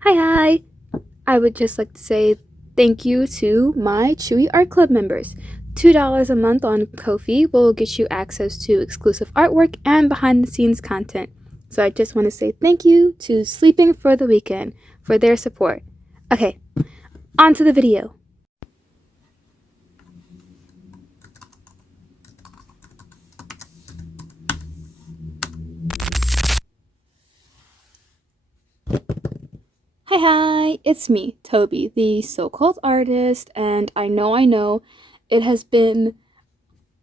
Hi! I would just like to say thank you to my Chewy Art Club members. $2 a month on Ko-fi will get you access to exclusive artwork and behind the scenes content. So I just want to say thank you to Sleeping for the Weekend for their support. Okay, on to the video. Hi, it's me, Toby, the so-called artist, and I know, it has been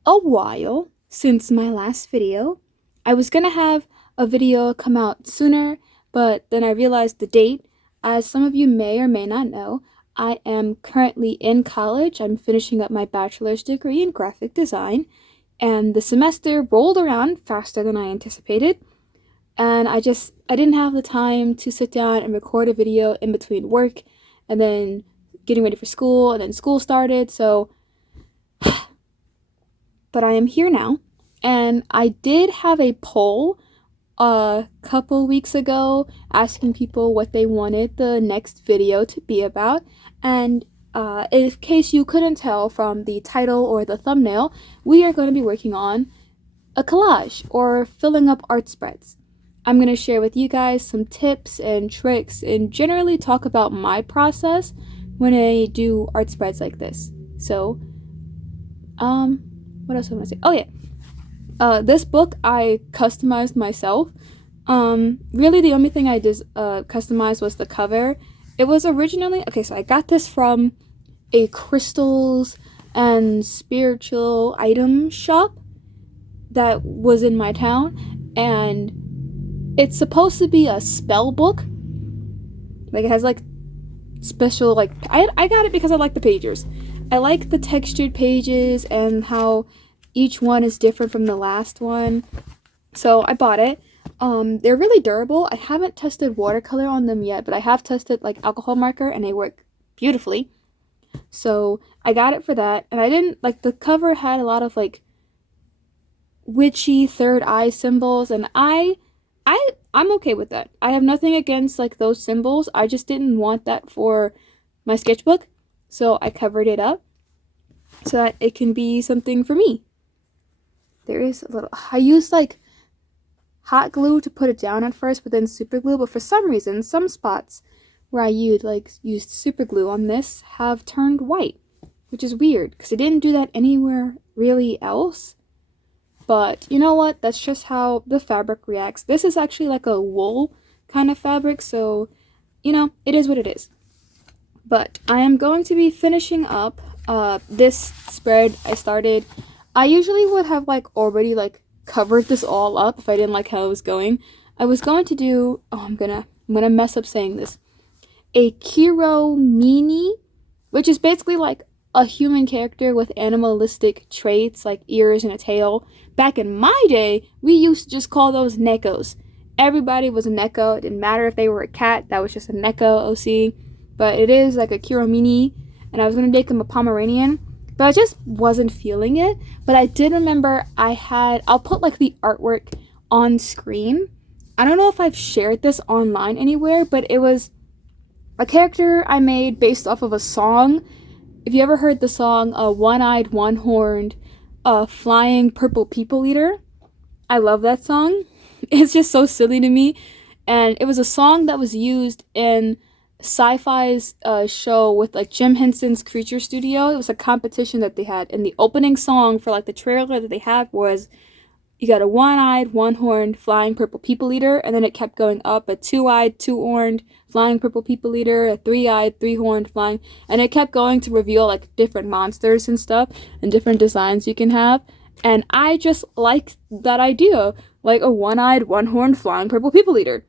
a while since my last video. I was gonna have a video come out sooner, but then I realized the date. As some of you may or may not know, I am currently in college. I'm finishing up my bachelor's degree in graphic design, and the semester rolled around faster than I anticipated. And I didn't have the time to sit down and record a video in between work and then getting ready for school, and then school started. So but I am here now, and I did have a poll a couple weeks ago asking people what they wanted the next video to be about, and in case you couldn't tell from the title or the thumbnail, we are going to be working on a collage or filling up art spreads. I'm going to share with you guys some tips and tricks and generally talk about my process when I do art spreads like this. So, what else I want to say? Oh yeah, this book I customized myself. Really the only thing I just customized was the cover. It was originally okay. So I got this from a crystals and spiritual item shop that was in my town, and it's supposed to be a spell book. Like it has like special like I got it because I like the pages. I like the textured pages and how each one is different from the last one. So I bought it. They're really durable. I haven't tested watercolor on them yet, but I have tested like alcohol marker and they work beautifully. So I got it for that. And I didn't like the cover had a lot of like witchy third eye symbols, and I'm okay with that. I have nothing against like those symbols. I just didn't want that for my sketchbook. So I covered it up so that it can be something for me. There is a little I used like hot glue to put it down at first, but then super glue, but for some reason some spots where I used super glue on this have turned white, which is weird because I didn't do that anywhere really else. But you know what? That's just how the fabric reacts. This is actually like a wool kind of fabric, so you know, it is what it is. But I am going to be finishing up this spread I started. I usually would have like already like covered this all up if I didn't like how it was going. I was going to do I'm gonna mess up saying this. A Kiro Mini, which is basically like a human character with animalistic traits like ears and a tail. Back in my day, we used to just call those Nekos. Everybody was a Neko. It didn't matter if they were a cat, that was just a Neko OC. But it is like a Kiro Mini, and I was gonna make him a Pomeranian, but I just wasn't feeling it. But I did remember I'll put like the artwork on screen. I don't know if I've shared this online anywhere, but it was a character I made based off of a song. If you ever heard the song One-Eyed, One-Horned, Flying Purple People Eater, I love that song. It's just so silly to me. And it was a song that was used in Sci-Fi's show with like Jim Henson's Creature Studio. It was a competition that they had, and the opening song for like the trailer that they had was you got a one-eyed, one-horned, flying purple people eater, and then it kept going up, a two-eyed, two-horned, flying purple people eater, a three-eyed, three-horned, flying, and it kept going to reveal like different monsters and stuff and different designs you can have. And I just like that idea, like a one-eyed, one-horned, flying purple people eater.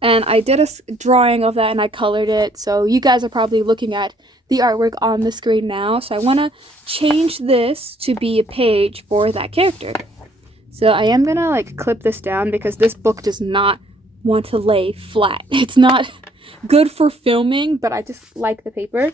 And I did a drawing of that and I colored it, so you guys are probably looking at the artwork on the screen now. So I want to change this to be a page for that character. So I am gonna like clip this down because this book does not want to lay flat. It's not good for filming, but I just like the paper.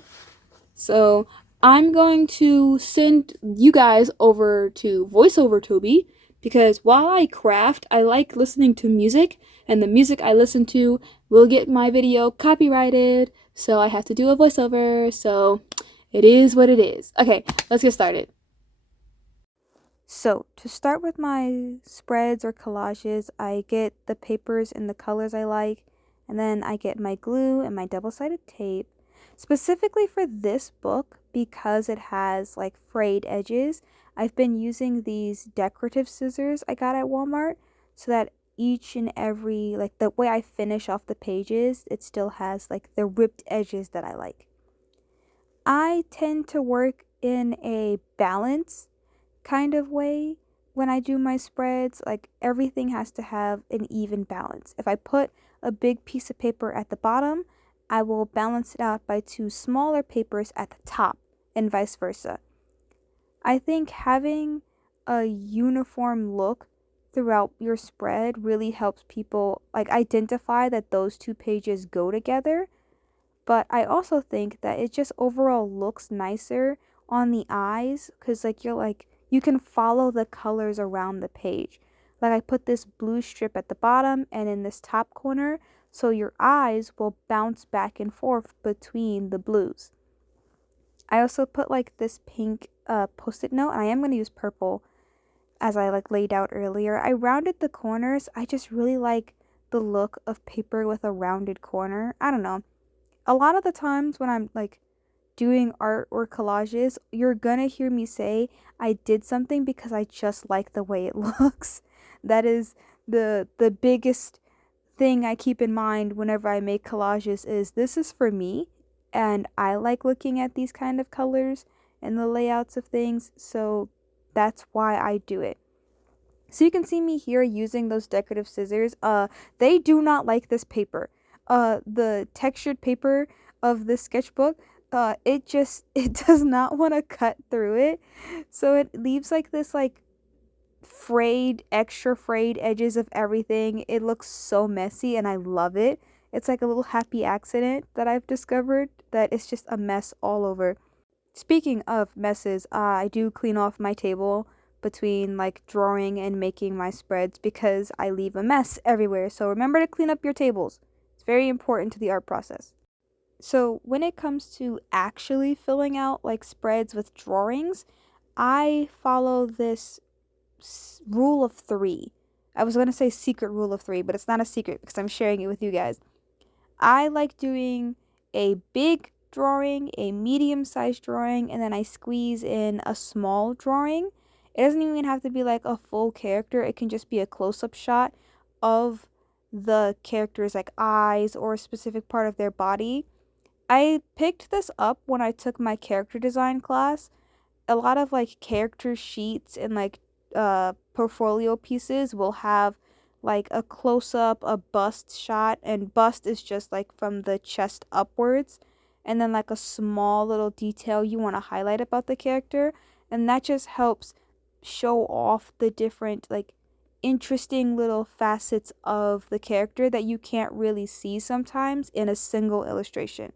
So I'm going to send you guys over to VoiceOver Toby because while I craft, I like listening to music, and the music I listen to will get my video copyrighted, so I have to do a voiceover, so it is what it is. Okay, let's get started. So, to start with my spreads or collages, I get the papers and the colors I like, and then I get my glue and my double-sided tape. Specifically for this book, because it has like frayed edges, I've been using these decorative scissors I got at Walmart so that each and every, like the way I finish off the pages, it still has like the ripped edges that I like. I tend to work in a balance kind of way when I do my spreads. Like everything has to have an even balance. If I put a big piece of paper at the bottom, I will balance it out by two smaller papers at the top, and vice versa. I think having a uniform look throughout your spread really helps people like identify that those two pages go together, but I also think that it just overall looks nicer on the eyes because, like, you can follow the colors around the page. Like, I put this blue strip at the bottom and in this top corner, so your eyes will bounce back and forth between the blues. I also put like this pink post-it note, and I am going to use purple as I like laid out earlier. I rounded the corners. I just really like the look of paper with a rounded corner. I don't know. A lot of the times when I'm like doing art or collages, you're gonna hear me say I did something because I just like the way it looks. That is the biggest thing I keep in mind whenever I make collages is this is for me, and I like looking at these kind of colors and the layouts of things, so that's why I do it. So you can see me here using those decorative scissors. They do not like this paper. The textured paper of this sketchbook, it it does not want to cut through it. So it leaves like this like frayed, extra frayed edges of everything. It looks so messy and I love it. It's like a little happy accident that I've discovered that it's just a mess all over. Speaking of messes, I do clean off my table between like drawing and making my spreads because I leave a mess everywhere. So remember to clean up your tables. It's very important to the art process. So when it comes to actually filling out like spreads with drawings, I follow this rule of three. I was going to say secret rule of three, but it's not a secret because I'm sharing it with you guys. I like doing a big drawing, a medium-sized drawing, and then I squeeze in a small drawing. It doesn't even have to be like a full character. It can just be a close-up shot of the character's like eyes or a specific part of their body. I picked this up when I took my character design class. A lot of like character sheets and like portfolio pieces will have like a close up, a bust shot, and bust is just like from the chest upwards, and then like a small little detail you want to highlight about the character, and that just helps show off the different like interesting little facets of the character that you can't really see sometimes in a single illustration.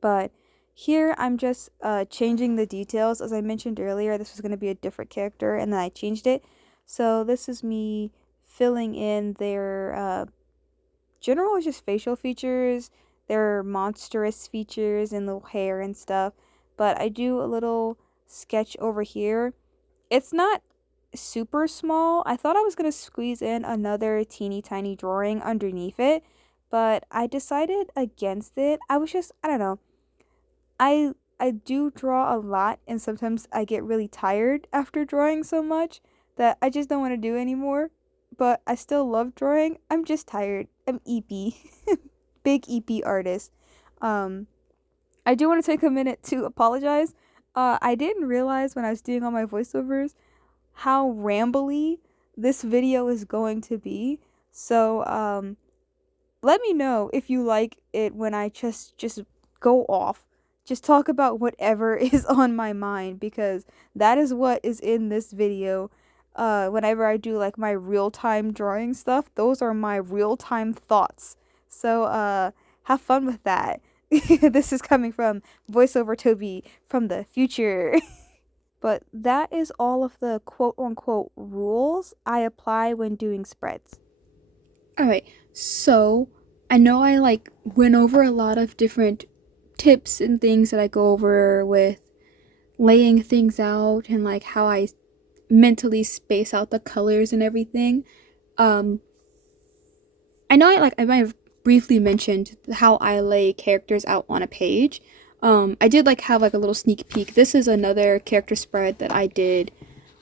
But here I'm just changing the details. As I mentioned earlier, this was going to be a different character and then I changed it. So this is me filling in their general just facial features, their monstrous features and little hair and stuff. But I do a little sketch over here. It's not super small. I thought I was going to squeeze in another teeny tiny drawing underneath it, but I decided against it. I don't know. I do draw a lot and sometimes I get really tired after drawing so much that I just don't want to do anymore. But I still love drawing. I'm just tired. I'm EP. Big EP artist. Um I do want to take a minute to apologize. I didn't realize when I was doing all my voiceovers how rambly this video is going to be. So let me know if you like it when I just go off. Just talk about whatever is on my mind because that is what is in this video. Whenever I do like my real-time drawing stuff, those are my real-time thoughts. So have fun with that. This is coming from voiceover Toby from the future. But that is all of the quote unquote rules I apply when doing spreads. All right, so I know I like went over a lot of different tips and things that I go over with laying things out and like how I mentally space out the colors and everything. Um, I know I might have briefly mentioned how I lay characters out on a page. I did like have like a little sneak peek. This is another character spread that I did.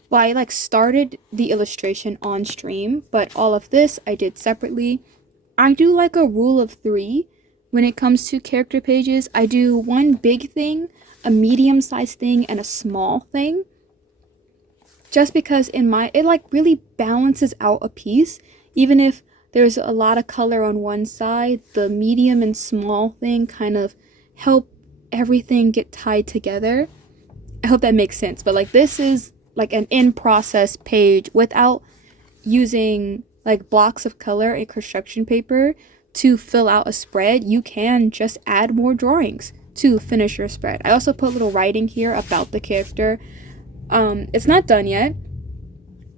Well, I like started the illustration on stream, but all of this I did separately. I do like a rule of three when it comes to character pages. I do one big thing, a medium-sized thing, and a small thing. Just because it like really balances out a piece. Even if there's a lot of color on one side, the medium and small thing kind of help everything get tied together. I hope that makes sense. But like this is like an in-process page without using like blocks of color and construction paper to fill out a spread. You can just add more drawings to finish your spread. I also put little writing here about the character. It's not done yet,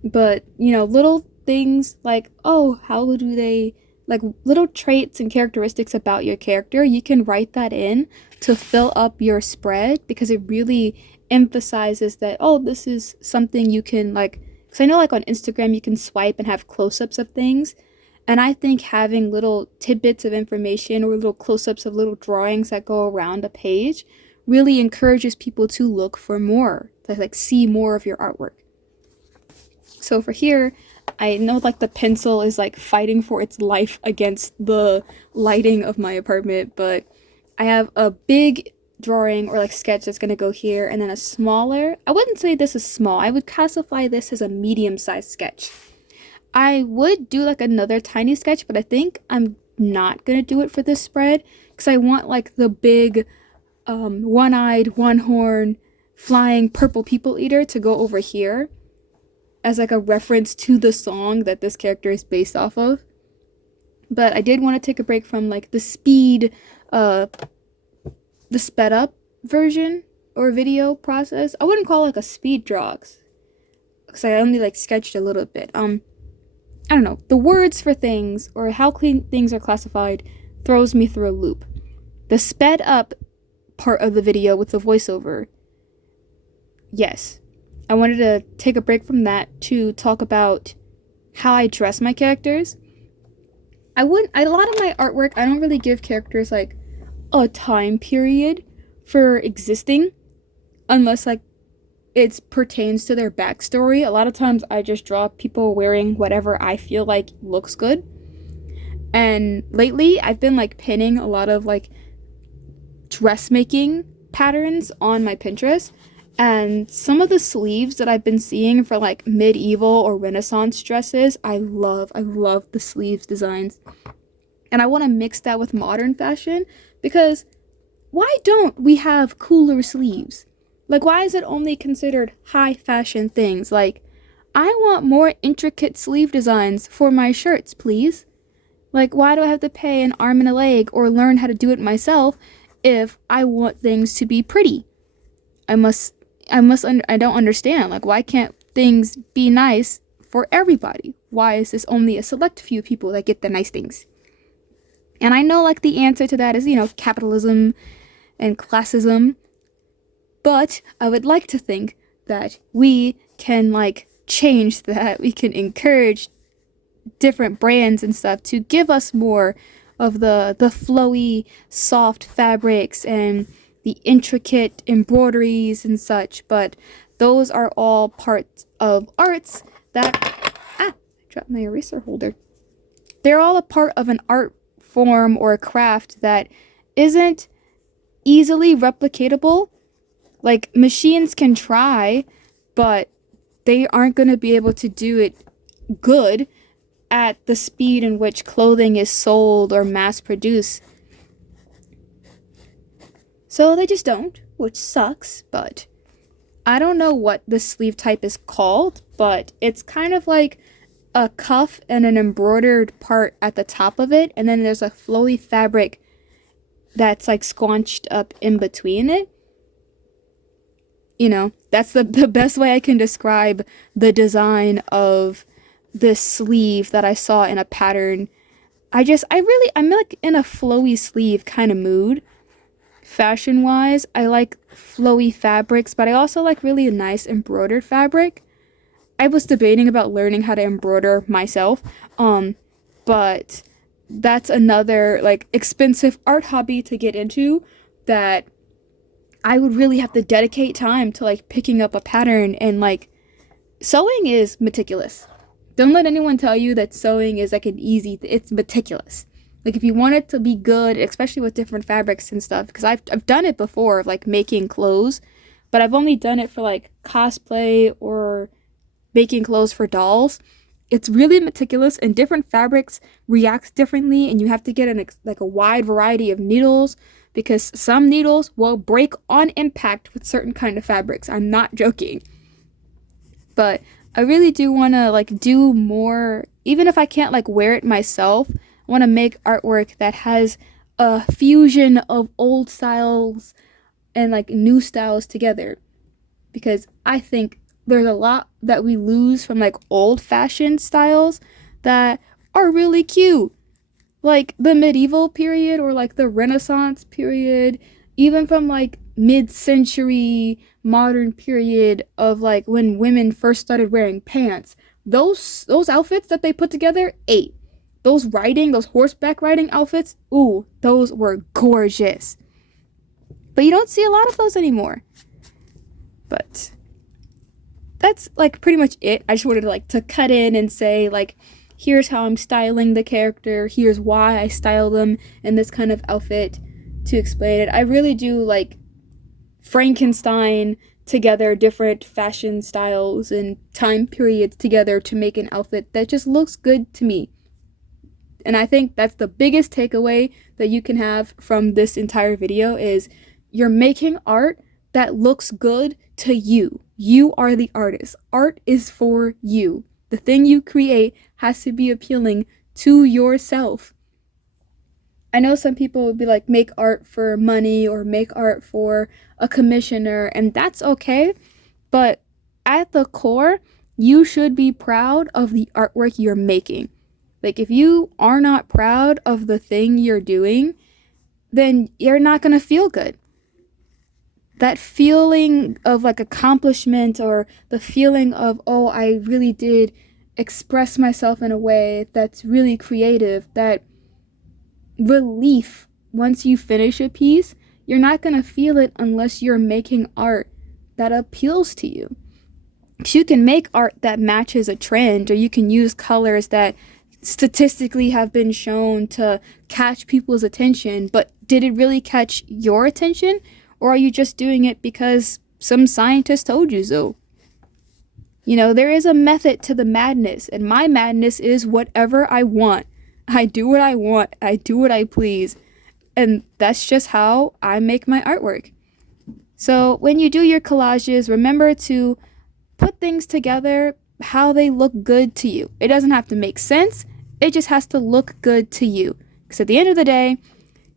but you know, little things like, oh, how do they, like little traits and characteristics about your character, you can write that in to fill up your spread because it really emphasizes that, oh, this is something you can like, because I know like on Instagram you can swipe and have close-ups of things, and I think having little tidbits of information or little close-ups of little drawings that go around a page really encourages people to look for more, to like see more of your artwork. So for here, I know like the pencil is like fighting for its life against the lighting of my apartment, but I have a big drawing or like sketch that's gonna go here, and then a smaller, I wouldn't say this is small, I would classify this as a medium-sized sketch. I would do like another tiny sketch, but I think I'm not gonna do it for this spread because I want like the big one-eyed, one-horn, flying purple people eater to go over here as like a reference to the song that this character is based off of. But I did want to take a break from like the sped up version or video process. I wouldn't call it like a speed draw because I only like sketched a little bit. I don't know, the words for things or how clean things are classified throws me through a loop. The sped up part of the video with the voiceover, yes, I wanted to take a break from that to talk about how I dress my characters. A lot of my artwork, I don't really give characters like a time period for existing unless like it pertains to their backstory. A lot of times I just draw people wearing whatever I feel like looks good. And lately I've been like pinning a lot of like dressmaking patterns on my Pinterest, and some of the sleeves that I've been seeing for like medieval or Renaissance dresses, I love the sleeves designs, and I want to mix that with modern fashion because why don't we have cooler sleeves? Like, why is it only considered high fashion things? Like, I want more intricate sleeve designs for my shirts, please. Like, why do I have to pay an arm and a leg or learn how to do it myself if I want things to be pretty? I don't understand. Like, why can't things be nice for everybody? Why is this only a select few people that get the nice things? And I know, like, the answer to that is, you know, capitalism and classism. But I would like to think that we can, like, change that. We can encourage different brands and stuff to give us more of the flowy, soft fabrics and the intricate embroideries and such. But those are all parts of arts that... I dropped my eraser holder. They're all a part of an art form or a craft that isn't easily replicatable. Like, machines can try, but they aren't going to be able to do it good at the speed in which clothing is sold or mass produced. So they just don't, which sucks, but I don't know what the sleeve type is called, but it's kind of like a cuff and an embroidered part at the top of it, and then there's a flowy fabric that's like squanched up in between it. You know, that's the best way I can describe the design of this sleeve that I saw in a pattern. I'm like in a flowy sleeve kind of mood. Fashion wise, I like flowy fabrics, but I also like really nice embroidered fabric. I was debating about learning how to embroider myself, but that's another like expensive art hobby to get into that I would really have to dedicate time to like picking up a pattern, and like sewing is meticulous. Don't let anyone tell you that sewing is like an it's meticulous. Like if you want it to be good, especially with different fabrics and stuff, because I've done it before, like making clothes, but I've only done it for like cosplay or making clothes for dolls. It's really meticulous, and different fabrics react differently, and you have to get like a wide variety of needles because some needles will break on impact with certain kind of fabrics. I'm not joking. But I really do want to like do more, even if I can't like wear it myself. I want to make artwork that has a fusion of old styles and like new styles together, because I think there's a lot that we lose from like old fashioned styles that are really cute. Like the medieval period or like the Renaissance period, even from like mid-century modern period of like when women first started wearing pants. Those outfits that they put together, ate. Those horseback riding outfits, ooh, those were gorgeous. But you don't see a lot of those anymore. But that's like pretty much it. I just wanted to like to cut in and say like, here's how I'm styling the character, here's why I style them in this kind of outfit, to explain it. I really do like Frankenstein together different fashion styles and time periods together to make an outfit that just looks good to me. And I think that's the biggest takeaway that you can have from this entire video is you're making art that looks good to you. You are the artist. Art is for you. The thing you create has to be appealing to yourself. I know some people would be like, make art for money or make art for a commissioner, and that's okay. But at the core, you should be proud of the artwork you're making. Like, if you are not proud of the thing you're doing, then you're not going to feel good. That feeling of like accomplishment, or the feeling of, oh, I really did express myself in a way that's really creative, that relief once you finish a piece, you're not going to feel it unless you're making art that appeals to you. So you can make art that matches a trend, or you can use colors that statistically have been shown to catch people's attention, but did it really catch your attention? Or are you just doing it because some scientist told you so? You know, there is a method to the madness, and my madness is whatever I want. I do what I want. I do what I please. And that's just how I make my artwork. So when you do your collages, remember to put things together how they look good to you. It doesn't have to make sense. It just has to look good to you. Because at the end of the day,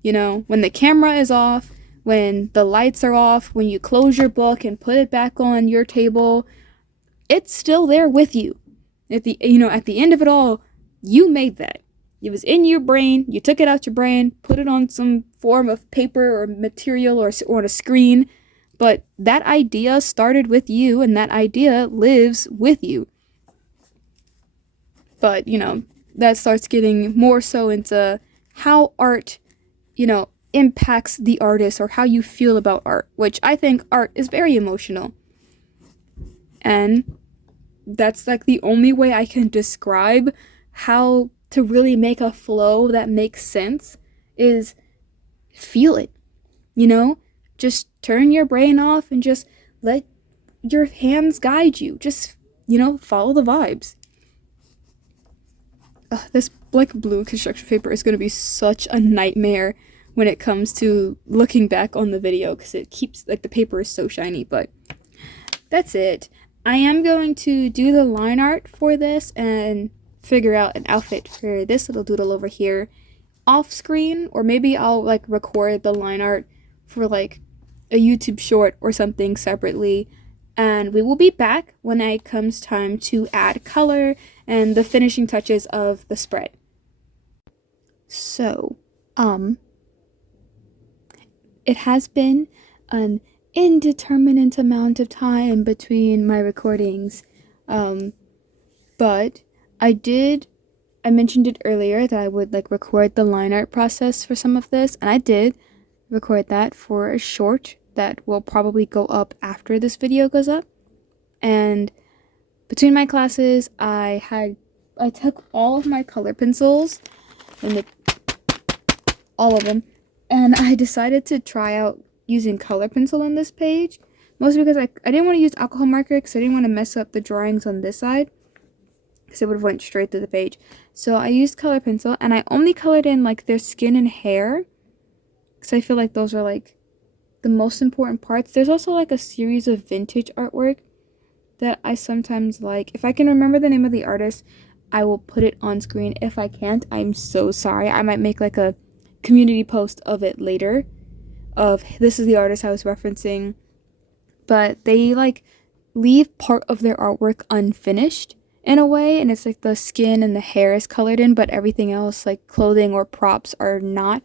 you know, when the camera is off, when the lights are off, when you close your book and put it back on your table, it's still there with you. At the end of it all, you made that. It was in your brain. You took it out your brain, put it on some form of paper or material or on a screen. But that idea started with you, and that idea lives with you. But, you know, that starts getting more so into how art, you know, impacts the artist, or how you feel about art, which I think art is very emotional. And that's like the only way I can describe how to really make a flow that makes sense, is feel it. You know, just turn your brain off and just let your hands guide you. Just, you know, follow the vibes. This like blue construction paper is going to be such a nightmare when it comes to looking back on the video, because it keeps, like, the paper is so shiny. But that's it. I am going to do the line art for this and figure out an outfit for this little doodle over here off screen, or maybe I'll like record the line art for like a YouTube short or something separately. And we will be back when it comes time to add color and the finishing touches of the spread. So, it has been an indeterminate amount of time between my recordings. But I mentioned it earlier that I would like record the line art process for some of this, and I did record that for a short that will probably go up after this video goes up. And between my classes, I took all of my color pencils and all of them, and I decided to try out using color pencil on this page, mostly because I didn't want to use alcohol marker because I didn't want to mess up the drawings on this side because it would have went straight to the page. So I used color pencil, and I only colored in like their skin and hair because I feel like those are like the most important parts. There's also like a series of vintage artwork that I sometimes like. If I can remember the name of the artist, I will put it on screen. If I can't, I'm so sorry. I might make like a community post of it later, of this is the artist I was referencing. But they like leave part of their artwork unfinished in a way, and it's like the skin and the hair is colored in, but everything else like clothing or props are not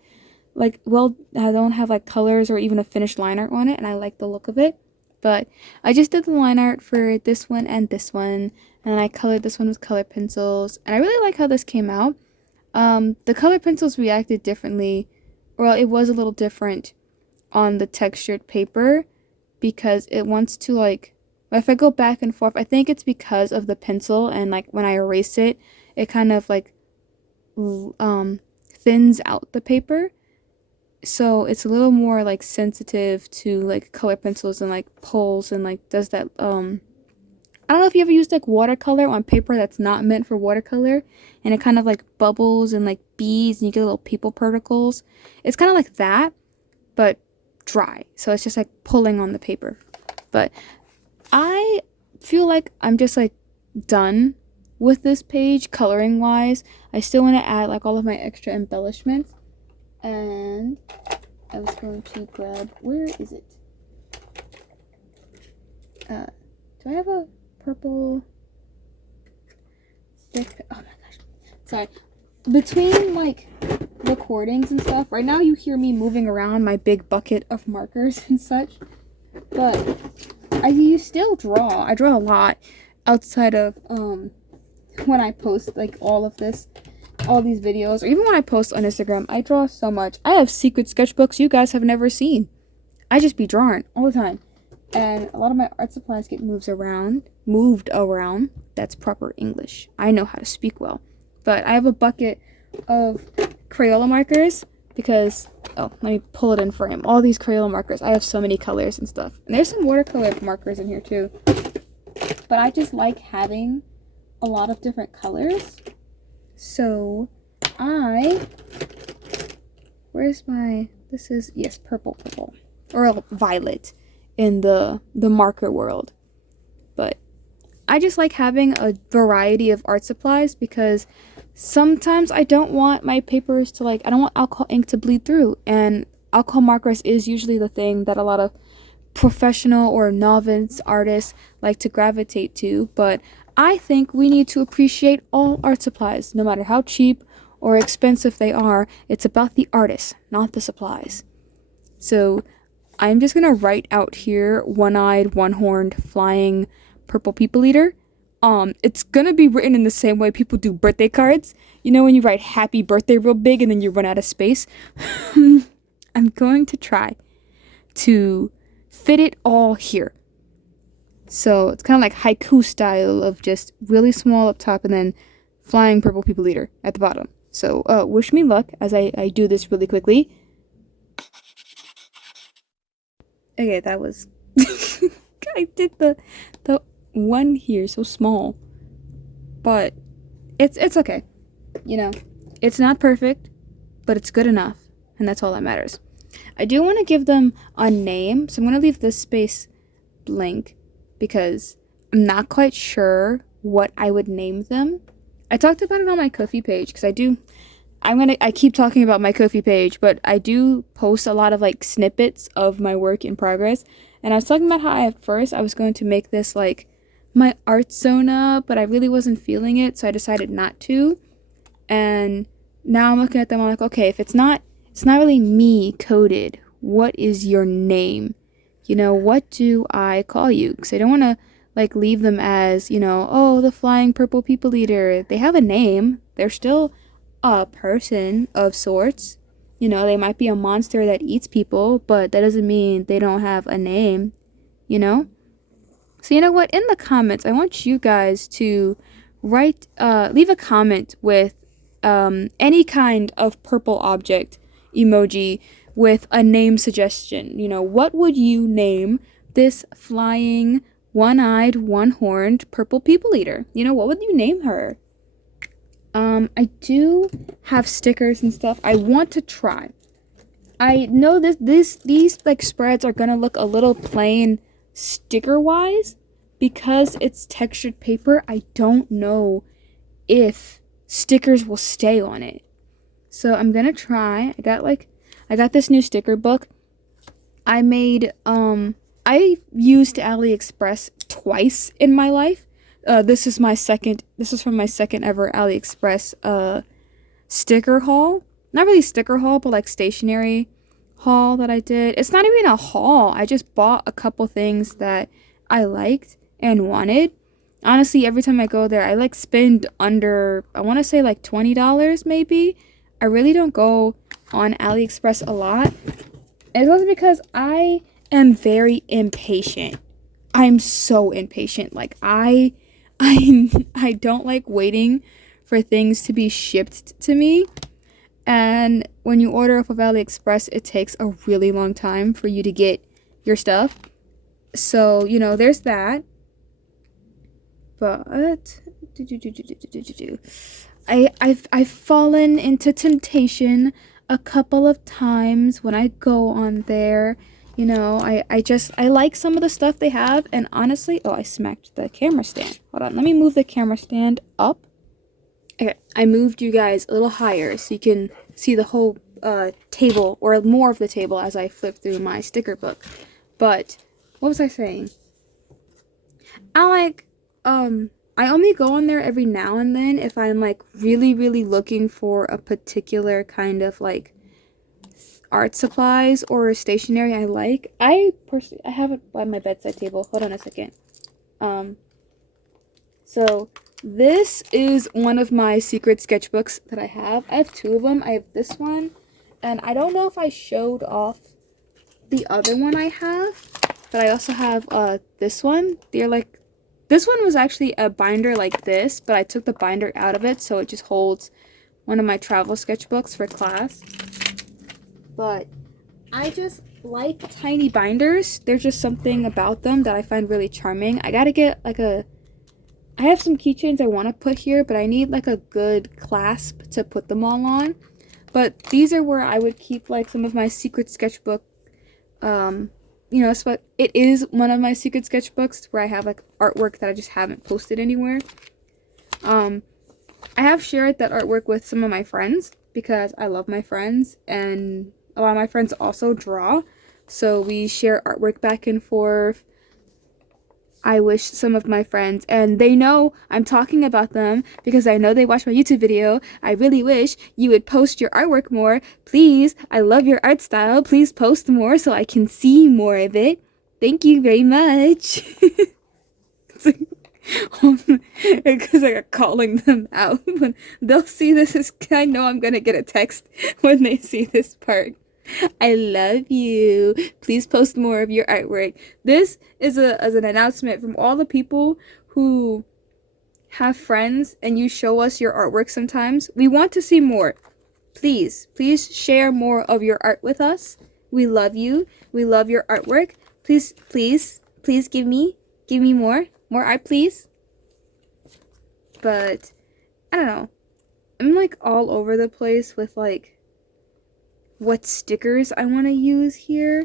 like, well, I don't have like colors or even a finished line art on it, and I like the look of it. But I just did the line art for this one and this one, and I colored this one with color pencils, and I really like how this came out. The color pencils reacted differently, well, it was a little different on the textured paper because it wants to like, if I go back and forth, I think it's because of the pencil, and like when I erase it, it kind of like thins out the paper. So it's a little more like sensitive to like color pencils and like pulls and like does that. I don't know if you ever used like watercolor on paper that's not meant for watercolor, and it kind of like bubbles and like beads and you get little people particles. It's kind of like that, but dry. So it's just like pulling on the paper. But I feel like I'm just like done with this page coloring wise. I still want to add like all of my extra embellishments. And I was going to grab, where is it? Do I have a purple thick, oh my gosh, sorry. Between like recordings and stuff, right now you hear me moving around my big bucket of markers and such, but I still draw. I draw a lot outside of when I post like all these videos, or even when I post on Instagram. I draw so much. I have secret sketchbooks you guys have never seen. I just be drawing all the time, and a lot of my art supplies get moved around. That's proper English. I know how to speak well. But I have a bucket of Crayola markers because, oh, let me pull it in frame. All these Crayola markers. I have so many colors and stuff. And there's some watercolor markers in here too. But I just like having a lot of different colors. So where's my, purple, or violet in the marker world. But I just like having a variety of art supplies because sometimes I don't want my papers to I don't want alcohol ink to bleed through, and alcohol markers is usually the thing that a lot of professional or novice artists like to gravitate to, but I think we need to appreciate all art supplies, no matter how cheap or expensive they are. It's about the artist, not the supplies. So I'm just gonna write out here one-eyed, one-horned, flying purple people eater. It's gonna be written in the same way people do birthday cards. You know when you write happy birthday real big and then you run out of space? I'm going to try to fit it all here. So it's kind of like haiku style of just really small up top and then flying purple people eater at the bottom. So wish me luck as I do this really quickly. Okay, that was I did the one here so small, but it's okay. You know, it's not perfect, but it's good enough, and that's all that matters. I do want to give them a name, so I'm going to leave this space blank because I'm not quite sure what I would name them. I talked about it on my Ko-fi page because I do I keep talking about my Ko-fi page, but I do post a lot of like snippets of my work in progress. And I was talking about how at first I was going to make this like my art zona, but I really wasn't feeling it, so I decided not to. And now I'm looking at them, I'm like, okay, if it's not really me coded, what is your name? You know, what do I call you? Because I don't want to like leave them as, you know, oh, the flying purple people eater. They have a name. They're still a person of sorts. You know, they might be a monster that eats people, but that doesn't mean they don't have a name, you know? So you know what? In the comments, I want you guys to leave a comment with any kind of purple object emoji with a name suggestion. You know, what would you name this flying, one-eyed, one-horned purple people eater? You know, what would you name her? I do have stickers and stuff. I want to try. I know these like spreads are gonna look a little plain sticker-wise because it's textured paper. I don't know if stickers will stay on it. So I'm gonna try. I got this new sticker book. I used AliExpress twice in my life. This is from my second ever AliExpress sticker haul. Not really sticker haul, but like stationery haul that I did. It's not even a haul. I just bought a couple things that I liked and wanted. Honestly, every time I go there, I like spend under, I want to say like $20 maybe. I really don't go on AliExpress a lot. It's also because I am very impatient. I'm so impatient. Like I don't like waiting for things to be shipped to me. And when you order off of AliExpress, it takes a really long time for you to get your stuff. So, you know, there's that. But I've fallen into temptation a couple of times when I go on there. You know, I like some of the stuff they have, and honestly, oh, I smacked the camera stand. Hold on, let me move the camera stand up. Okay, I moved you guys a little higher so you can see the whole table, or more of the table as I flip through my sticker book. But what was I saying? I only go on there every now and then if I'm like really, really looking for a particular kind of like art supplies or stationery I like. I have it by my bedside table. Hold on a second. So this is one of my secret sketchbooks that I have. I have two of them. I have this one, and I don't know if I showed off the other one I have, but I also have this one. This one was actually a binder like this, but I took the binder out of it, so it just holds one of my travel sketchbooks for class. But I just like tiny binders. There's just something about them that I find really charming. I gotta get like I have some keychains I want to put here, but I need like a good clasp to put them all on. But these are where I would keep like some of my secret sketchbook. You know, so it is one of my secret sketchbooks where I have like artwork that I just haven't posted anywhere. I have shared that artwork with some of my friends because I love my friends, and a lot of my friends also draw. So we share artwork back and forth. I wish some of my friends, and they know I'm talking about them because I know they watch my YouTube video. I really wish you would post your artwork more. Please, I love your art style. Please post more so I can see more of it. Thank you very much. Because I got calling them out. When they'll see this, I know I'm going to get a text when they see this part. I love you. Please post more of your artwork. This is an announcement from all the people who have friends and you show us your artwork sometimes. We want to see more. Please share more of your art with us. We love you. We love your artwork. Please give me more art, please. But I don't know. I'm like all over the place with like what stickers I want to use here,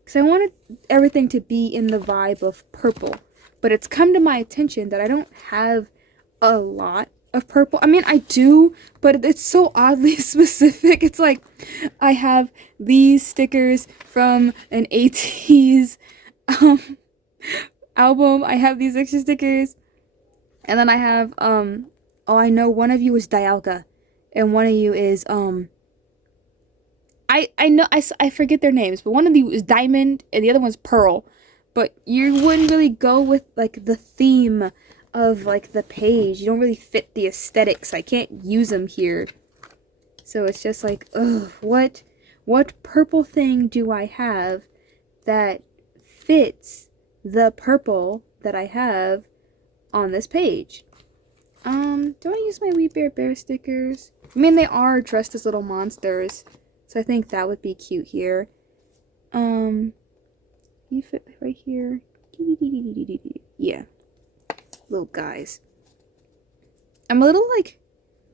because I wanted everything to be in the vibe of purple, but it's come to my attention that I don't have a lot of purple. I mean, I do, but it's so oddly specific. It's like I have these stickers from an 80s um, album. I have these extra stickers. And then I have, oh, I know one of you is Dialga. And one of you is, I know, I forget their names, but one of you is Diamond and the other one's Pearl. But you wouldn't really go with, like, the theme of, like, the page. You don't really fit the aesthetics. I can't use them here. So it's just like, ugh, what purple thing do I have that fits the purple that I have on this page? Do I use my We Bear Bear stickers? I mean, they are dressed as little monsters, so I think that would be cute here. You fit right here. Yeah. Little guys. I'm a little, like,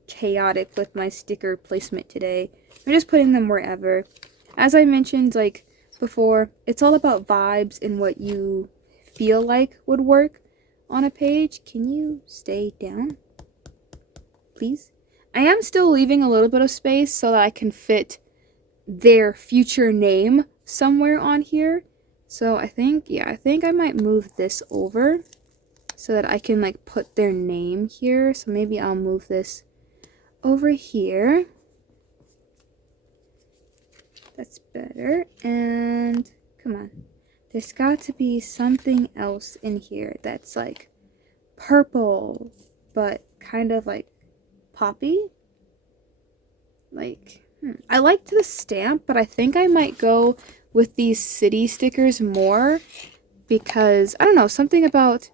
chaotic with my sticker placement today. I'm just putting them wherever. As I mentioned, like, before, it's all about vibes and what you feel like would work on a page. Can you stay down, please? I am still leaving a little bit of space so that I can fit their future name somewhere on here. So I think I might move this over so that I can, like, put their name here. So maybe I'll move this over here. That's better. And come on. There's got to be something else in here that's, like, purple, but kind of, like, poppy. Like, I liked the stamp, but I think I might go with these city stickers more because, I don't know, something about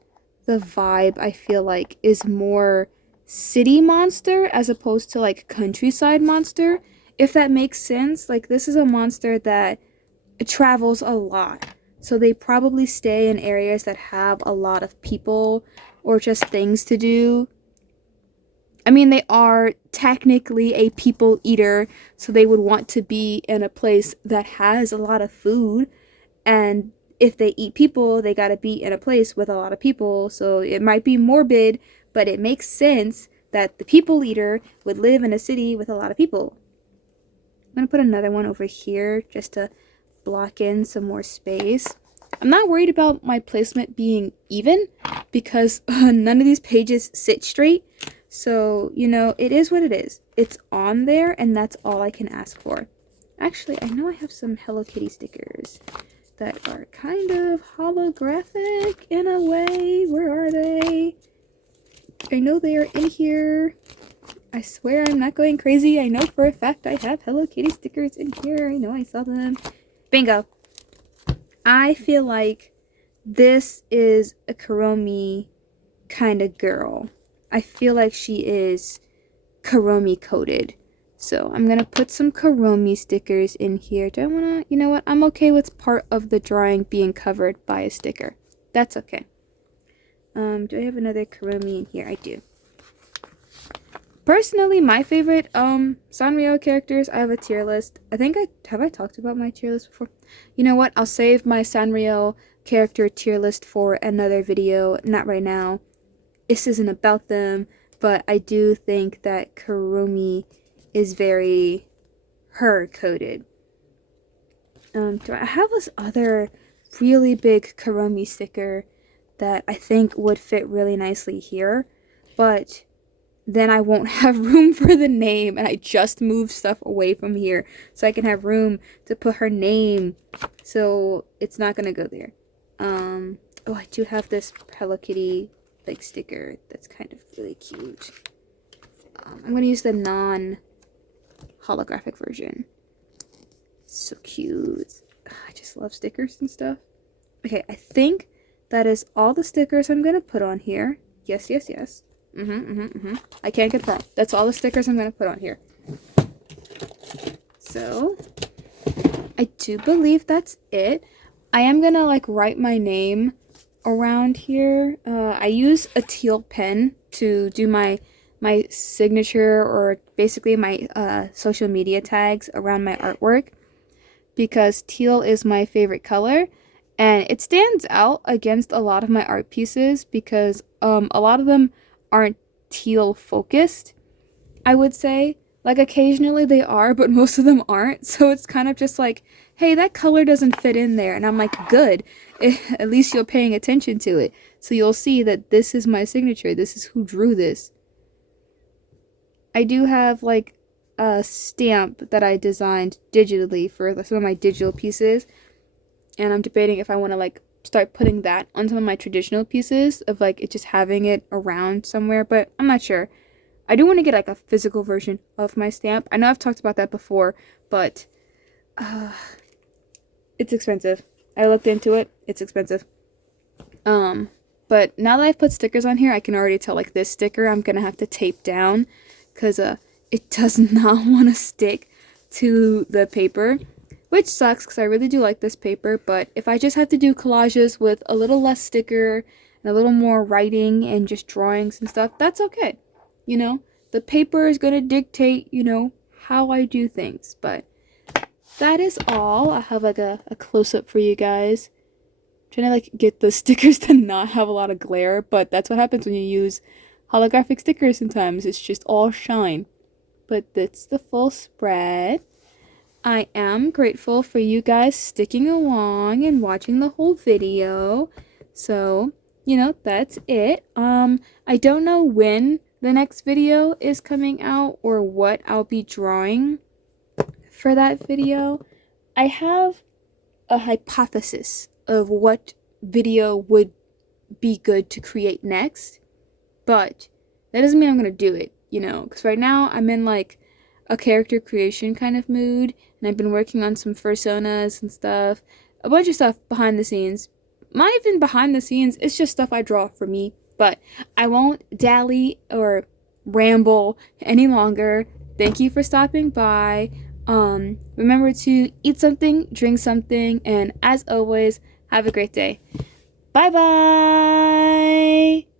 the vibe I feel like is more city monster as opposed to, like, countryside monster, if that makes sense. Like, this is a monster that travels a lot, so they probably stay in areas that have a lot of people or just things to do. I mean, they are technically a people eater, so they would want to be in a place that has a lot of food. And if they eat people, they gotta be in a place with a lot of people. So it might be morbid, but it makes sense that the people eater would live in a city with a lot of people. I'm gonna put another one over here just to block in some more space. I'm not worried about my placement being even because none of these pages sit straight. So, you know, it is what it is. It's on there, and that's all I can ask for. Actually, I know I have some Hello Kitty stickers that are kind of holographic in a way. Where are they? I know they are in here. I swear I'm not going crazy. I know for a fact I have Hello Kitty stickers in here. I know I saw them. Bingo. I feel like this is a Kuromi kind of girl. I feel like she is Kuromi coded. So I'm going to put some Kuromi stickers in here. Do I want to, you know what? I'm okay with part of the drawing being covered by a sticker. That's okay. Do I have another Kuromi in here? I do. Personally, my favorite Sanrio characters, I have a tier list. Have I talked about my tier list before? You know what? I'll save my Sanrio character tier list for another video. Not right now. This isn't about them, but I do think that Kuromi is very her coded. Do I have this other really big Kuromi sticker that I think would fit really nicely here, but then I won't have room for the name, and I just moved stuff away from here so I can have room to put her name, so it's not gonna go there. Oh, I do have this Hello Kitty like sticker that's kind of really cute. I'm gonna use the non-holographic version. So cute. I just love stickers and stuff. Okay, I think that is all the stickers I'm gonna put on here. Yes, yes, yes. I can't confirm. That's all the stickers I'm gonna put on here. So I do believe that's it. I am gonna like write my name around here. I use a teal pen to do my signature, or basically my social media tags around my artwork, because teal is my favorite color, and it stands out against a lot of my art pieces because a lot of them aren't teal focused, I would say. Like occasionally they are, but most of them aren't. So it's kind of just like, hey, that color doesn't fit in there. And I'm like, good. At least you're paying attention to it. So you'll see that this is my signature. This is who drew this. I do have like a stamp that I designed digitally for some of my digital pieces. And I'm debating if I want to like start putting that on some of my traditional pieces of like it just having it around somewhere, but I'm not sure. I do want to get like a physical version of my stamp. I know I've talked about that before, but it's expensive. I looked into it. It's expensive. But now that I've put stickers on here, I can already tell like this sticker I'm gonna have to tape down because it does not want to stick to the paper, which sucks because I really do like this paper. But if I just have to do collages with a little less sticker and a little more writing and just drawings and stuff, that's okay. You know, the paper is going to dictate, you know, how I do things. But that is all. I have like a close-up for you guys. I'm trying to like get the stickers to not have a lot of glare, but that's what happens when you use holographic stickers sometimes. It's just all shine. But that's the full spread. I am grateful for you guys sticking along and watching the whole video. So, you know, that's it. I don't know when the next video is coming out or what I'll be drawing for that video. I have a hypothesis of what video would be good to create next, but that doesn't mean I'm gonna do it, you know, because right now I'm in like a character creation kind of mood, and I've been working on some personas and stuff, a bunch of stuff behind the scenes. Not even behind the scenes, it's just stuff I draw for me. But I won't dally or ramble any longer. Thank you for stopping by. Remember to eat something, drink something, and as always, have a great day. Bye bye!